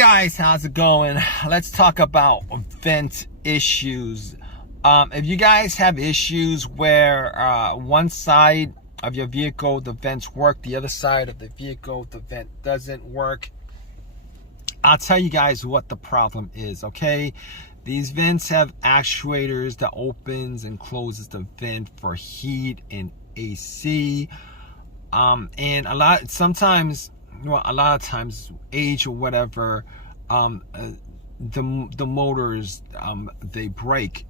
Hey guys, how's it going? Let's talk about vent issues. If you guys have issues where one side of your vehicle, the vents work, the other side of the vehicle, the vent doesn't work, I'll tell you guys what the problem is, okay? These vents have actuators that opens and closes the vent for heat and AC. And a lot of times age or whatever, the motors, they break,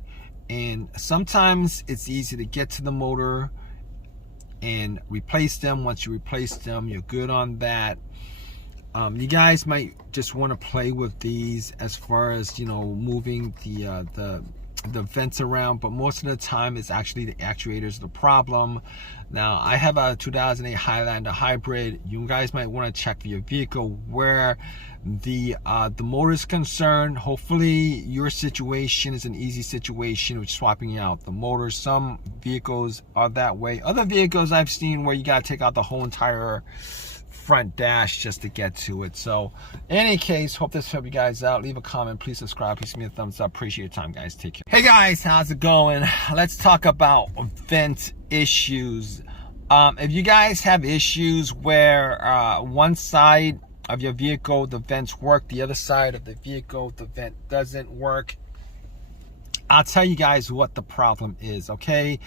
and sometimes it's easy to get to the motor and replace them. Once you replace them, you're good on that. You guys might just want to play with these as far as, you know, moving the vents around, but most of the time it's actually the actuators the problem. Now, I have a 2008 Highlander hybrid. You guys might want to check for your vehicle where the motor is concerned. Hopefully your situation is an easy situation with swapping out the motor. Some vehicles are that way. Other vehicles I've seen where you got to take out the whole entire front dash just to get to it. So in any case, hope this helped you guys out. Leave a comment, please subscribe, please give me a thumbs up. Appreciate your time, guys. Take care. Hey guys, how's it going? Let's talk about vent issues. If you guys have issues where one side of your vehicle, the vents work, the other side of the vehicle, the vent doesn't work, I'll tell you guys what the problem is, okay?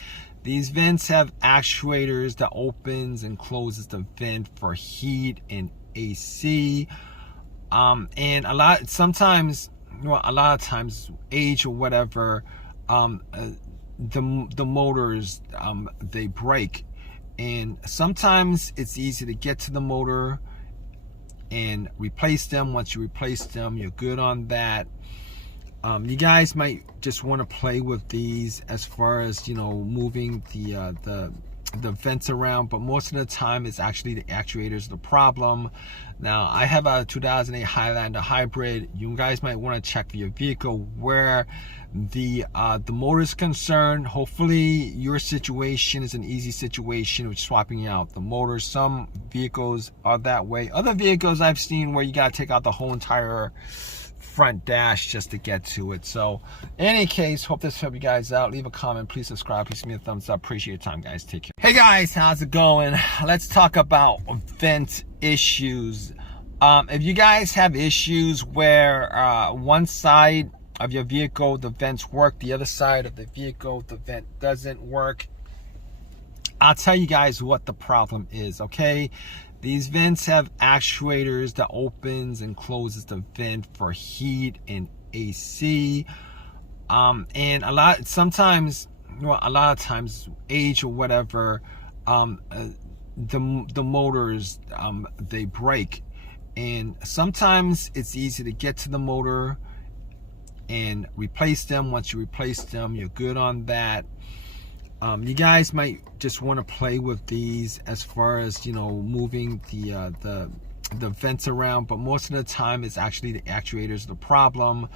These vents have actuators that opens and closes the vent for heat and AC. And a lot of times age or whatever, the motors, they break, and sometimes it's easy to get to the motor and replace them. Once you replace them, you're good on that. You guys might just want to play with these as far as, you know, moving the vents around, but most of the time it's actually the actuators the problem. Now, I have a 2008 Highlander hybrid. You guys might want to check for your vehicle where the motor is concerned. Hopefully your situation is an easy situation with swapping out the motor. Some vehicles are that way. Other vehicles I've seen where you got to take out the whole entire front dash just to get to it. So in any case, hope this helped you guys out. Leave a comment, please subscribe, please give me a thumbs up. Appreciate your time, guys. Take care. Hey guys, how's it going? Let's talk about vent issues. If you guys have issues where one side of your vehicle, the vents work, the other side of the vehicle, the vent doesn't work, I'll tell you guys what the problem is, okay? These vents have actuators that opens and closes the vent for heat and AC. And a lot of times age or whatever, the motors, they break, and sometimes it's easy to get to the motor and replace them. Once you replace them, you're good on that. You guys might just want to play with these as far as, you know, moving the vents around, but most of the time it's actually the actuators the problem.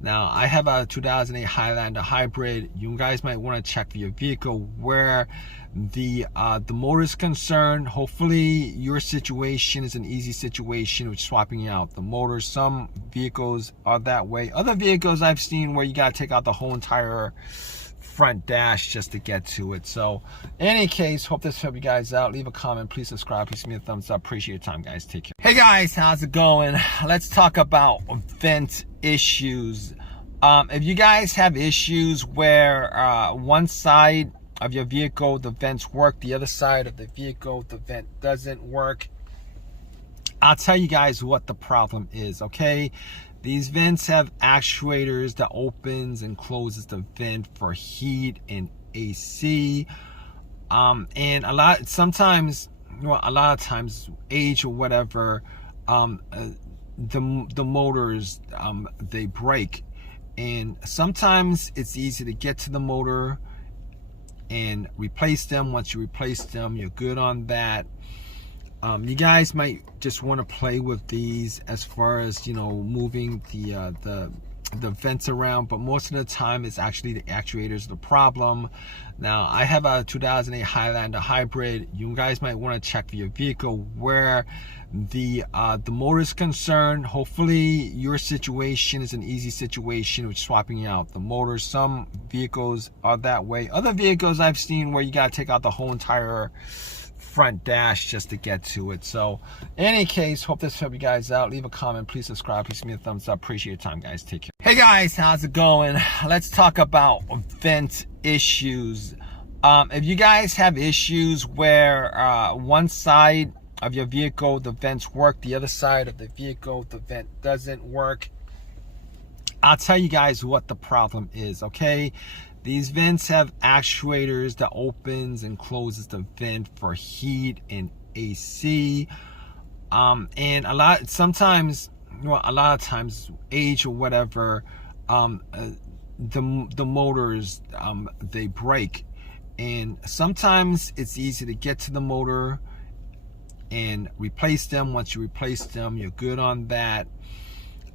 Now, I have a 2008 Highlander hybrid. You guys might want to check for your vehicle where the motor is concerned. Hopefully your situation is an easy situation with swapping out the motor. Some vehicles are that way. Other vehicles I've seen where you got to take out the whole entire front dash just to get to it. So in any case, hope this helped you guys out. Leave a comment, please subscribe, please give me a thumbs up. Appreciate your time, guys. Take care. Hey guys, how's it going? Let's talk about vent issues. If you guys have issues where one side of your vehicle, the vents work, the other side of the vehicle, the vent doesn't work, I'll tell you guys what the problem is, okay? These vents have actuators that opens and closes the vent for heat and AC. And a lot of times age or whatever, the motors, they break, and sometimes it's easy to get to the motor and replace them. Once you replace them, you're good on that. You guys might just want to play with these as far as, you know, moving the vents around, but most of the time it's actually the actuators the problem. Now I have a 2008 Highlander hybrid. You guys might want to check for your vehicle where the motor is concerned. Hopefully your situation is an easy situation with swapping out the motor. Some vehicles are that way. Other vehicles I've seen where you got to take out the whole entire front dash just to get to it. So in any case, hope this helped you guys out. Leave a comment, please subscribe, please give me a thumbs up. Appreciate your time, guys. Take care. Hey guys, how's it going? Let's talk about vent issues. If you guys have issues where one side of your vehicle the vents work, the other side of the vehicle the vent doesn't work, I'll tell you guys what the problem is. Okay, these vents have actuators that opens and closes the vent for heat and AC. And a lot of times age or whatever, the motors they break, and sometimes it's easy to get to the motor and replace them. Once you replace them, you're good on that.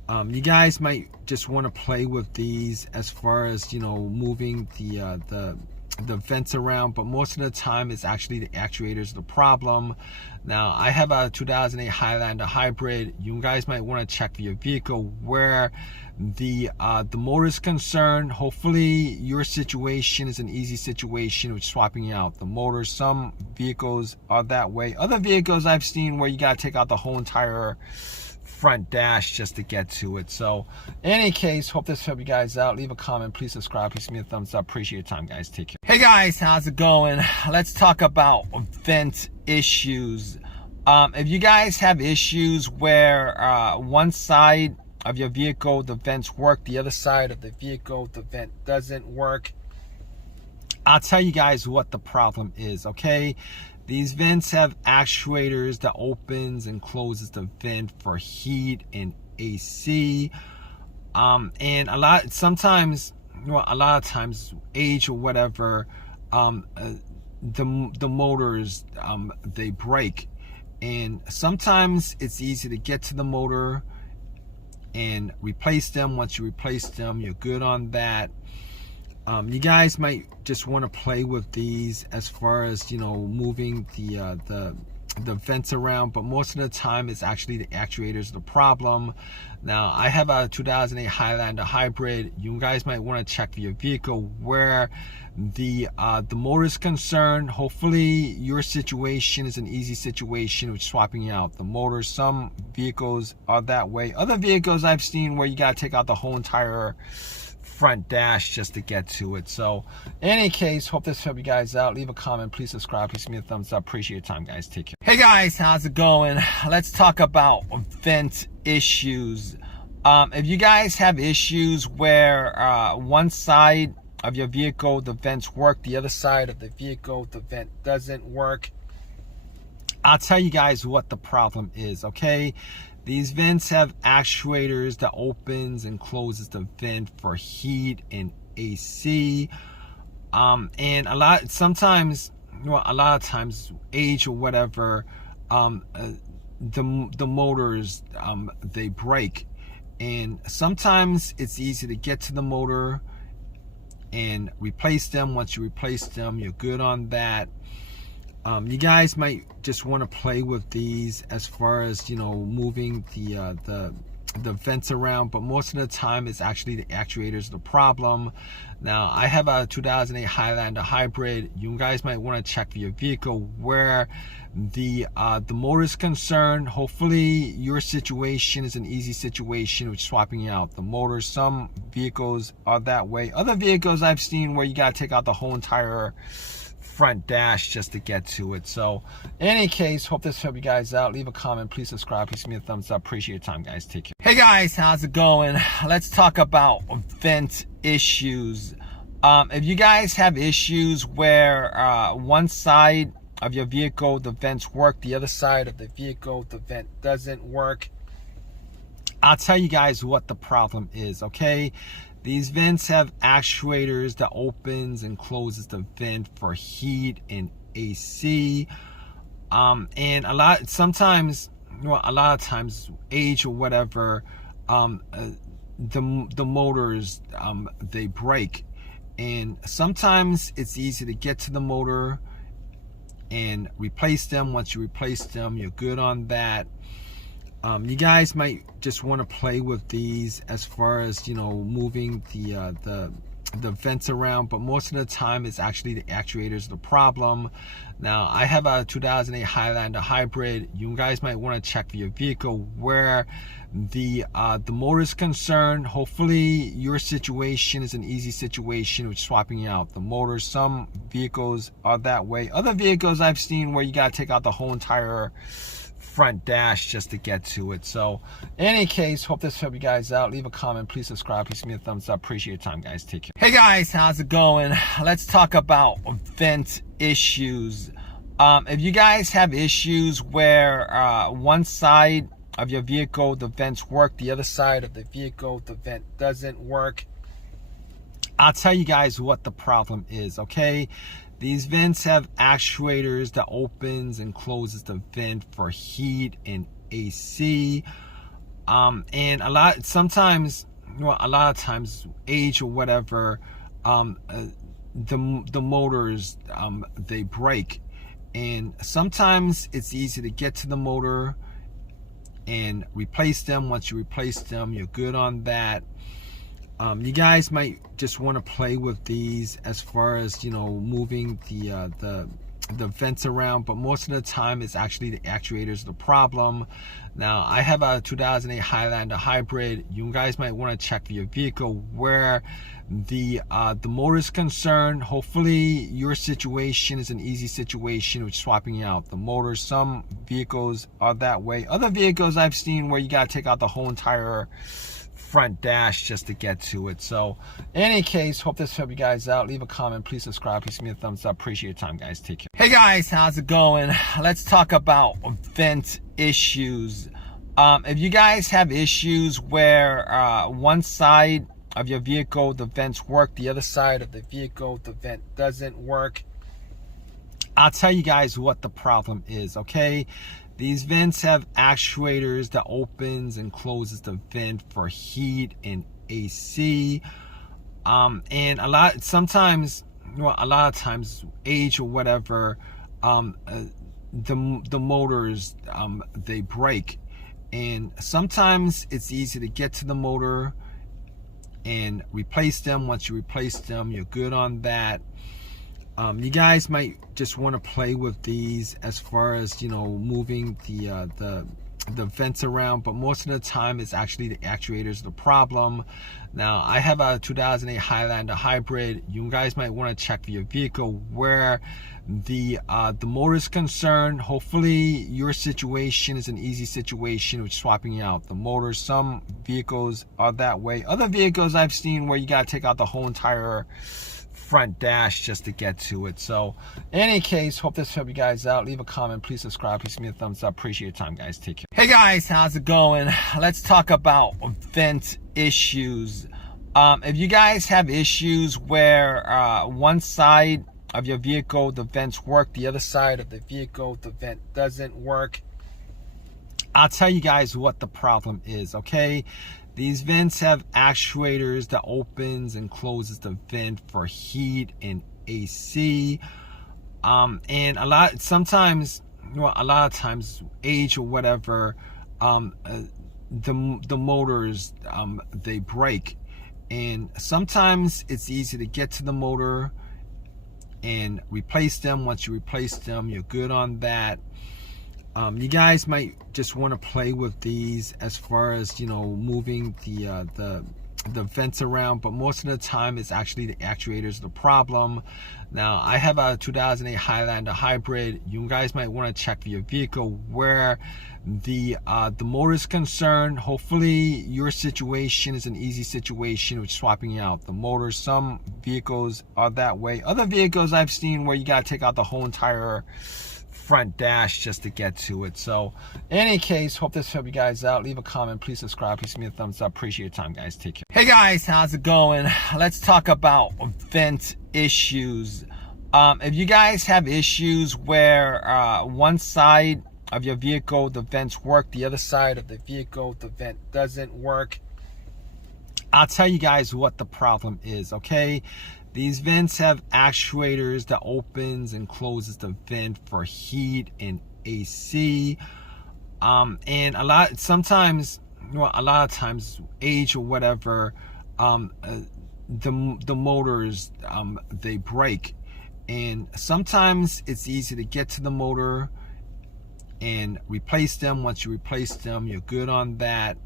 You guys might just want to play with these as far as, you know, moving the vents around, but most of the time it's actually the actuators the problem. Now I have a 2008 Highlander hybrid. You guys might want to check for your vehicle where the motor is concerned. Hopefully your situation is an easy situation with swapping out the motor. Some vehicles are that way. Other vehicles I've seen where you got to take out the whole entire front dash just to get to it. So in any case, hope this helped you guys out. Leave a comment, please subscribe, please give me a thumbs up. Appreciate your time, guys. Take care. Hey guys, how's it going? Let's talk about vent issues. If you guys have issues where one side of your vehicle the vents work, the other side of the vehicle the vent doesn't work, I'll tell you guys what the problem is. Okay, these vents have actuators that opens and closes the vent for heat and AC. And a lot of times age or whatever, the motors they break, and sometimes it's easy to get to the motor and replace them. Once you replace them, you're good on that. You guys might just want to play with these as far as, you know, moving the vents around, but most of the time it's actually the actuators the problem. Now I have a 2008 Highlander hybrid. You guys might want to check for your vehicle where the motor is concerned. Hopefully your situation is an easy situation with swapping out the motor. Some vehicles are that way. Other vehicles I've seen where you got to take out the whole entire front dash just to get to it. So in any case, hope this helped you guys out. Leave a comment, please subscribe, please give me a thumbs up. Appreciate your time, guys. Take care. Hey guys, how's it going? Let's talk about vent issues. If you guys have issues where one side of your vehicle the vents work, the other side of the vehicle the vent doesn't work, I'll tell you guys what the problem is. Okay, these vents have actuators that opens and closes the vent for heat and AC. And a lot of times age or whatever, the motors they break, and sometimes it's easy to get to the motor and replace them. Once you replace them, you're good on that. You guys might just want to play with these as far as, you know, moving the vents around, but most of the time it's actually the actuators the problem. Now I have a 2008 Highlander hybrid. You guys might want to check for your vehicle where the motor is concerned. Hopefully your situation is an easy situation with swapping out the motor. Some vehicles are that way. Other vehicles I've seen where you got to take out the whole entire front dash just to get to it. So in any case, hope this helped you guys out. Leave a comment, please subscribe, please give me a thumbs up. Appreciate your time, guys. Take care. Hey guys, how's it going? Let's talk about vent issues. If you guys have issues where one side of your vehicle the vents work, the other side of the vehicle the vent doesn't work, I'll tell you guys what the problem is. Okay, these vents have actuators that opens and closes the vent for heat and AC. And a lot of times age or whatever, the motors, they break, and sometimes it's easy to get to the motor and replace them. Once you replace them, you're good on that. You guys might just want to play with these as far as, you know, moving the vents around, but most of the time it's actually the actuators the problem. Now, I have a 2008 Highlander hybrid. You guys might want to check for your vehicle where the motor is concerned. Hopefully your situation is an easy situation with swapping out the motor. Some vehicles are that way. Other vehicles I've seen where you got to take out the whole entire front dash just to get to it. So in any case, hope this helped you guys out. Leave a comment, please subscribe, please give me a thumbs up. Appreciate your time, guys. Take care. Hey guys, how's it going? Let's talk about vent issues. If you guys have issues where one side of your vehicle the vents work, the other side of the vehicle the vent doesn't work, I'll tell you guys what the problem is. Okay, these vents have actuators that opens and closes the vent for heat and AC. And a lot of times age or whatever, the motors, they break, and sometimes it's easy to get to the motor and replace them. Once you replace them, you're good on that. You guys might just want to play with these as far as, you know, moving the vents around, but most of the time it's actually the actuators the problem. Now, I have a 2008 Highlander hybrid. You guys might want to check for your vehicle where the motor is concerned. Hopefully your situation is an easy situation with swapping out the motor. Some vehicles are that way. Other vehicles I've seen where you got to take out the whole entire front dash just to get to it. So in any case, hope this helped you guys out. Leave a comment, please subscribe, please give me a thumbs up. Appreciate your time, guys. Take care. Hey guys, how's it going? Let's talk about vent issues. If you guys have issues where one side of your vehicle the vents work, the other side of the vehicle the vent doesn't work, I'll tell you guys what the problem is. Okay, these vents have actuators that opens and closes the vent for heat and AC. And a lot of times age or whatever, the motors, they break, and sometimes it's easy to get to the motor and replace them. Once you replace them, you're good on that. You guys might just want to play with these as far as, you know, moving the vents around, but most of the time it's actually the actuators the problem. Now, I have a 2008 Highlander hybrid. You guys might want to check for your vehicle where the motor is concerned. Hopefully your situation is an easy situation with swapping out the motor. Some vehicles are that way. Other vehicles I've seen where you got to take out the whole entire front dash just to get to it. So in any case, hope this helped you guys out. Leave a comment, please subscribe, please give me a thumbs up. Appreciate your time, guys. Take care. Hey guys, how's it going? Let's talk about vent issues. If you guys have issues where one side of your vehicle the vents work, the other side of the vehicle the vent doesn't work, I'll tell you guys what the problem is. Okay, these vents have actuators that opens and closes the vent for heat and AC. And a lot of times age or whatever, the motors, they break, and sometimes it's easy to get to the motor and replace them. Once you replace them, you're good on that. You guys might just want to play with these as far as, you know, moving the vents around, but most of the time it's actually the actuators the problem. Now, I have a 2008 Highlander hybrid. You guys might want to check for your vehicle where the motor is concerned. Hopefully your situation is an easy situation with swapping out the motor. Some vehicles are that way. Other vehicles I've seen where you got to take out the whole entire front dash just to get to it. So in any case, hope this helped you guys out. Leave a comment, please subscribe, please give me a thumbs up. Appreciate your time, guys. Take care. Hey guys, how's it going? Let's talk about vent issues. If you guys have issues where one side of your vehicle the vents work, the other side of the vehicle the vent doesn't work, I'll tell you guys what the problem is, okay? These vents have actuators that opens and closes the vent for heat and AC. And a lot of times age or whatever, the motors, they break, and sometimes it's easy to get to the motor and replace them. Once you replace them, you're good on that.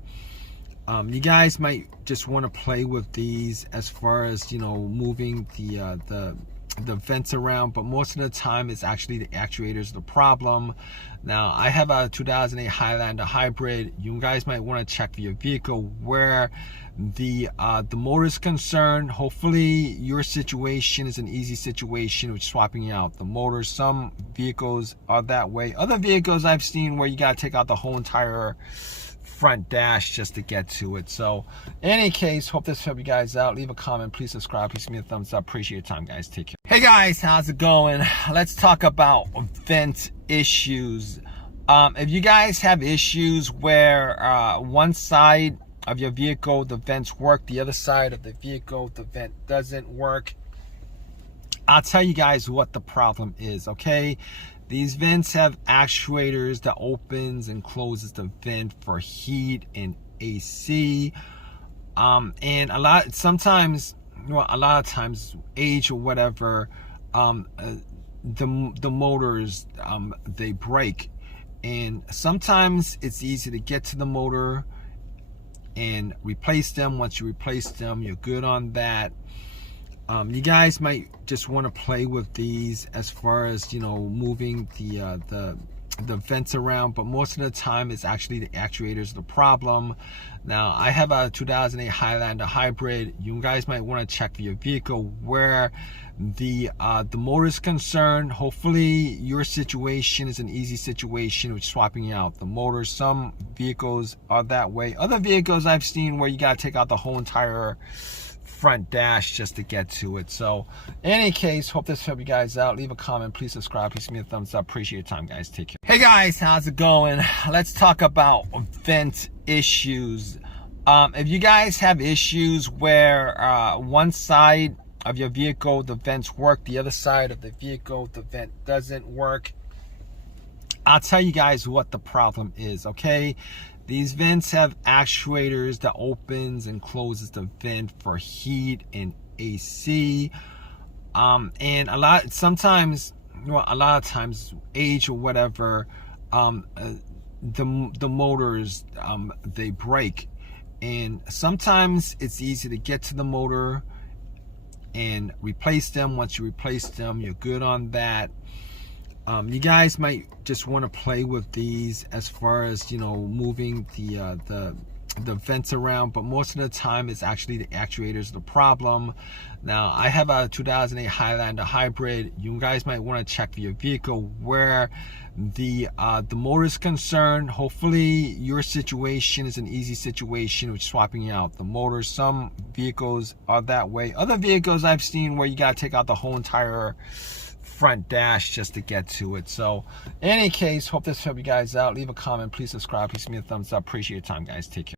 You guys might just want to play with these as far as, you know, moving the vents around, but most of the time it's actually the actuators the problem. Now, I have a 2008 Highlander hybrid. You guys might want to check for your vehicle where the motor is concerned. Hopefully your situation is an easy situation with swapping out the motor. Some vehicles are that way. Other vehicles I've seen where you got to take out the whole entire front dash just to get to it. So in any case, hope this helped you guys out. Leave a comment, please subscribe, please give me a thumbs up. Appreciate your time, guys. Take care. Hey guys, how's it going? Let's talk about vent issues. If you guys have issues where one side of your vehicle the vents work, the other side of the vehicle the vent doesn't work, I'll tell you guys what the problem is, okay? These vents have actuators that opens and closes the vent for heat and AC. And a lot of times age or whatever, the motors, they break, and sometimes it's easy to get to the motor and replace them. Once you replace them, you're good on that. You guys might just want to play with these as far as, you know, moving the vents around, but most of the time it's actually the actuators the problem. Now, I have a 2008 Highlander hybrid. You guys might want to check for your vehicle where the motor is concerned. Hopefully your situation is an easy situation with swapping out the motor. Some vehicles are that way. Other vehicles I've seen where you got to take out the whole entire front dash just to get to it. So in any case, hope this helped you guys out. Leave a comment, please subscribe, please give me a thumbs up. Appreciate your time, guys. Take care. Hey guys, how's it going? Let's talk about vent issues. If you guys have issues where one side of your vehicle the vents work, the other side of the vehicle the vent doesn't work, I'll tell you guys what the problem is, okay? These vents have actuators that opens and closes the vent for heat and AC. And a lot of times age or whatever, the motors, they break, and sometimes it's easy to get to the motor and replace them. Once you replace them, you're good on that. You guys might just want to play with these as far as, you know, moving the vents around, but most of the time it's actually the actuators the problem. Now, I have a 2008 Highlander hybrid. You guys might want to check for your vehicle where the motor is concerned. Hopefully your situation is an easy situation with swapping out the motor. Some vehicles are that way. Other vehicles I've seen where you got to take out the whole entire front dash just to get to it. So in any case, hope this helped you guys out. Leave a comment, please subscribe, please give me a thumbs up. Appreciate your time, guys. Take care.